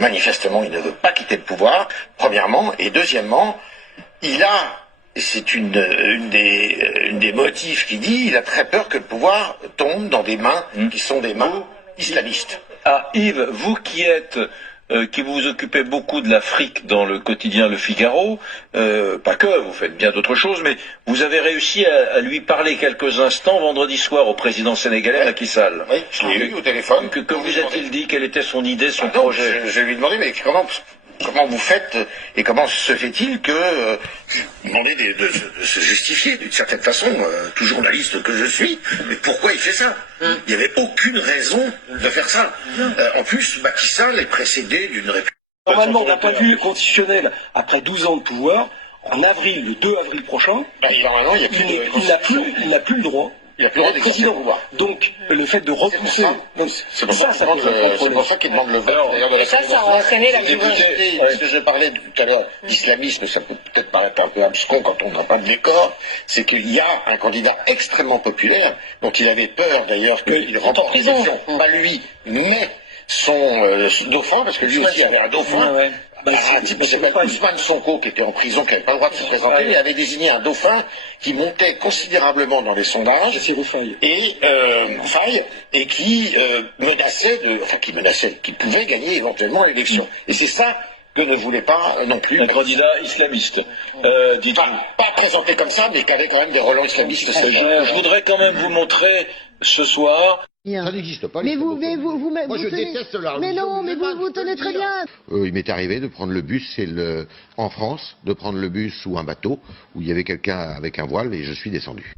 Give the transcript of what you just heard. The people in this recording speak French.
Manifestement, il ne veut pas quitter le pouvoir, premièrement, et deuxièmement, c'est une des motifs qu'il dit, il a très peur que le pouvoir tombe dans des mains qui sont des mains islamistes. Ah, Yves, vous qui vous occupez beaucoup de l'Afrique dans le quotidien Le Figaro, pas que, vous faites bien d'autres choses, mais vous avez réussi à lui parler quelques instants vendredi soir au président sénégalais Macky Sall. Oui, je l'ai eu au téléphone. Que vous a-t-il dit? Quelle était son idée, son non, projet? je lui ai demandé, mais comment vous faites et comment se fait-il que demander de se justifier d'une certaine façon, tout journaliste que je suis, mais pourquoi il fait ça? Il n'y avait aucune raison de faire ça. En plus, Macky Sall est précédé d'une république. Normalement, d'un point de vue constitutionnel, après 12 ans de pouvoir, en avril, le 2 avril prochain, il n'a plus le droit. Il n'a plus le droit d'exercer le pouvoir. Donc, le fait de repousser... C'est pour ça qu'il demande le vote. Et ça a entraîné la majorité. Parce que je parlais tout à l'heure d'islamisme, ça peut peut-être paraître un peu abscon quand on n'a pas de décor, c'est qu'il y a un candidat extrêmement populaire, dont il avait peur d'ailleurs qu'il remporte l'élection, pas lui, mais son dauphin, parce que lui aussi avait un dauphin. Un type qui s'appelle Ousmane Sonko, qui était en prison, qui n'avait pas le droit de se présenter, mais avait désigné un dauphin qui montait considérablement dans les sondages, et qui qui pouvait gagner éventuellement l'élection. Et c'est ça que ne voulait pas non plus. Un candidat islamiste. Pas présenté comme ça, mais qui avait quand même des relents islamistes. Je voudrais quand même vous montrer ce soir. Ça n'existe pas. Mais moi, je déteste la religion. Mais non, mais vous tenez très bien. Il m'est arrivé de prendre le bus, en France, de prendre le bus ou un bateau où il y avait quelqu'un avec un voile et je suis descendu.